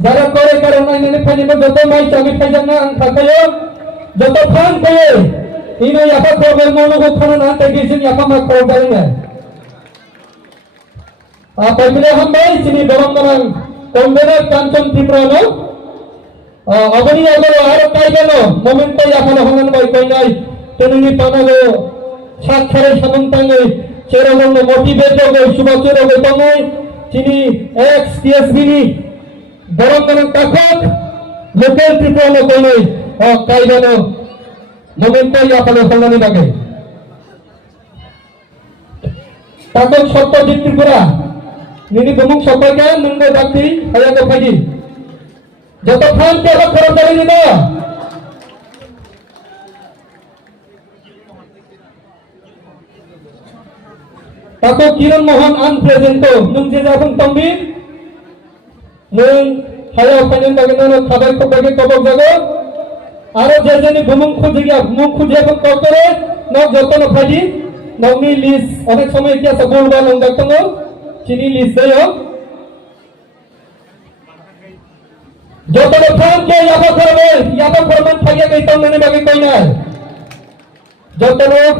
যারা করে কারণ আইনে ফাইনে যত মাই চাবি ফাইজাম না আং থাকায় যত ফান করে ইনো ইয়াপা করবে মনোগো খানা না তেগিছিন ইয়াপা মা করবে না পাইলে হামবাই চিনি বরং বরং কমবেনার কাঞ্চন ত্রিপুরানো অবনি আগলো আর কাই গেল মোমেন্ট ইয়াপা হঙ্গন বাই কই নাই তেনি পানাগো সাক্ষরে সমন্তাঙ্গে চেরগঙ্গ মোটিভেট হবে সুবাচর হবে তঙ্গই চিনি এক্স টিএসবিনি বরং বরং কাকক লোকাল ত্রিপুরানো কই নাই কাই গেল মোমেন্ট ইয়াপা হঙ্গনি লাগে কাকক সত্যজিৎ ত্রিপুরা নিনি বমুক সবাইকে নঙ্গ ডাক্তি হায়া গফাজি যত ফান কে খরচ করে দিন তাতো কিরণ মোহন আনপ্রেজেন্ট নং যে যখন তম্বি নং হায়া ফাইনেন বাগে নন খাবাই কবাগে কবক জাগো আরো যে জনি বমুক খুঁজে গিয়া মুখ খুঁজে এখন করে নক যতন ফাজি নমি লিস অনেক সময় কি আছে বলবা নং ডাক্তঙ্গ চিনি লিস দেয় যত ফান কে ইয়াবা করবেন থাকিয়ে গই তং ননে বাগে কই না যত লোক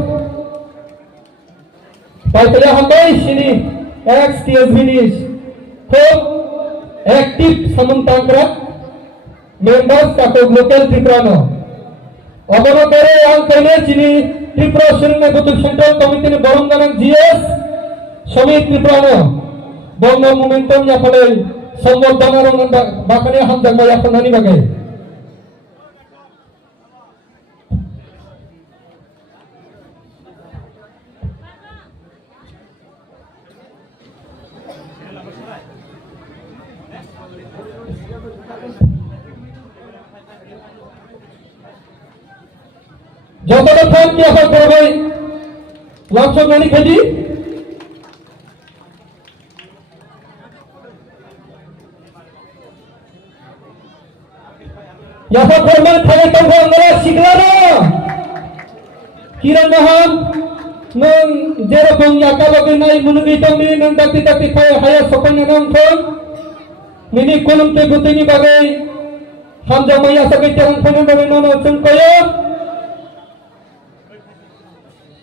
পাইলে হামবাই চিনি এক্স টিএসবিনিস খুব অ্যাক্টিভ সমন্তাংকরা মেম্বার্স কাকো লোকাল ত্রিপুরানো অবনতরে আং কইলে চিনি ত্রিপুরা সুরিঙ্গা গুতুক সেন্ট্রাল কমিটির বরঙ্গানাং জিএস সমিত ত্রিপুরানো বঙ্গ মোমেন্টাম ইয়াফলে সম্বর্ধনা রঙ্গন বাকানে হামজাঙ্গা ইয়াফনানি বাগে যতটা ফোন কি আশা করবে লক্ষ্য নানি খেজি ইয়াফা ফরমান থাকে তঙ্গ আমরা শিখলা না কিরণ মোহন নং যেরকম ইয়াকা লগে নাই মুনুগি তঙ্গি নং দাতি দাতি খায় হায়া সপনে নং ফোন মিনি কোলমতে গুতিনি বাগে হামজা মাইয়া সবে তেরং ফোনে বাগে নন চুন কয়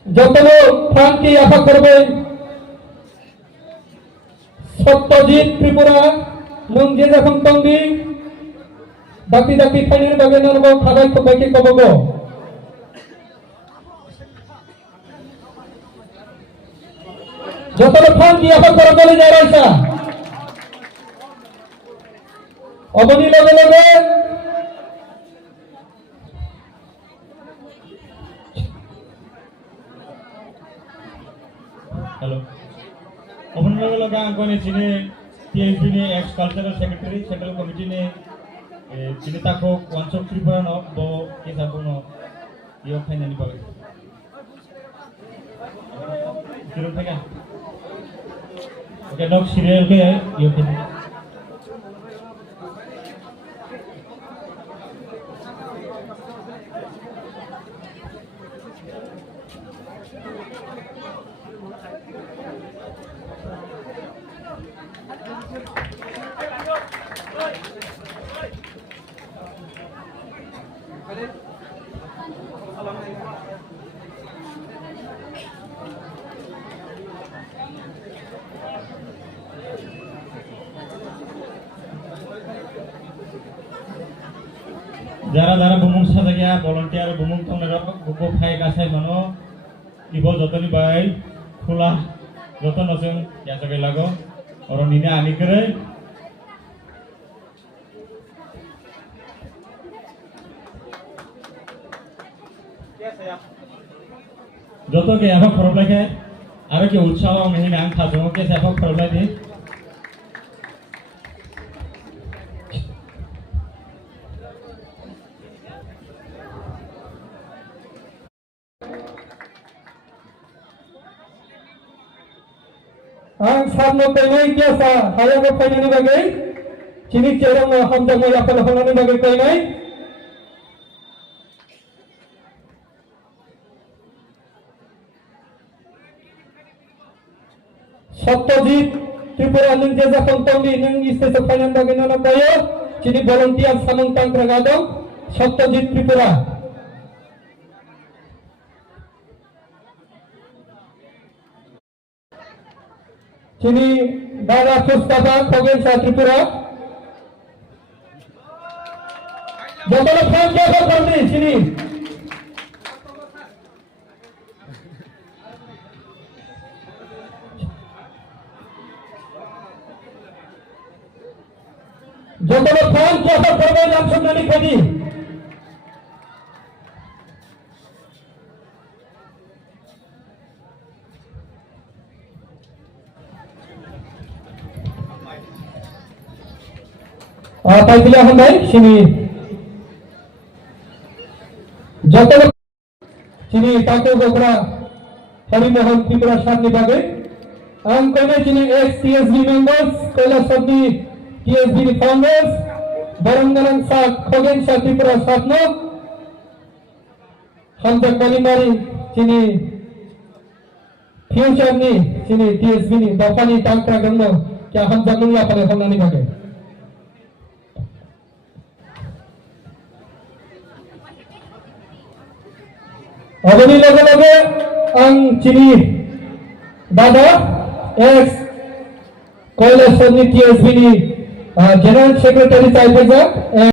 যত লোক ফান কি আশা করবে সত্যজিৎ ত্রিপুরা নং যে যখন তঙ্গি দাতি দাতি ফাইনের বাগে নন খাবাই খবাইকে কবগ যত লোক ফান কি আশা করবে বলে যায় রাইসা অবনি লগে লগে हेलो अपन लोग लगा को ने चिने टीएसबी ने x cultural secretary central committee ने चिने ताको वांसो त्रिपुरा न बो के साबुनो यो फाइनाली पावे किरो थाका ओके नक सीरियल के यो फाइनाली যারা যারা বুমুং সাজাগিয়া ভলান্টিয়ার বুমুং তংনেরা গুকো ফাই গাছাই মানো ইবো যতনি বাই খোলা যতন আছে ইয়াসবে লাগো और নিনা আনি করে যত কে আফা খরব লাগে আর কি উৎসাহ মেহিন আং খাজো কে আফা খরব লাগে ang sabno pengai kiasa haya ko painani bagai chini cherang hamja mo yapal honani bagai kainai Satyajit Tripura nung jasa kontong di nung istesa painan bagai nana kayo chini volunteer samung tangkragado Satyajit Tripura chini Dada Mustafa Khogensha Tripura jotolo fan jasa korni chini jotolo fan jasa korbe langsung nani kadi paipila handai sini jotolo sini Taku Gokra Hari Mohan Tripura Sharni Bage ang kone sini ex-TSB members Kailasabdi TSB founders Barangaran Sa Khogensha Tripura Satno Hamza Kalimari sini future ni sini TSB ni Bapani Tangkra Gangno kya Hamza Nungla pare honani bage Aboni lage ang chini Dada ex Kailasabdi TSB ni General Secretary Taipaja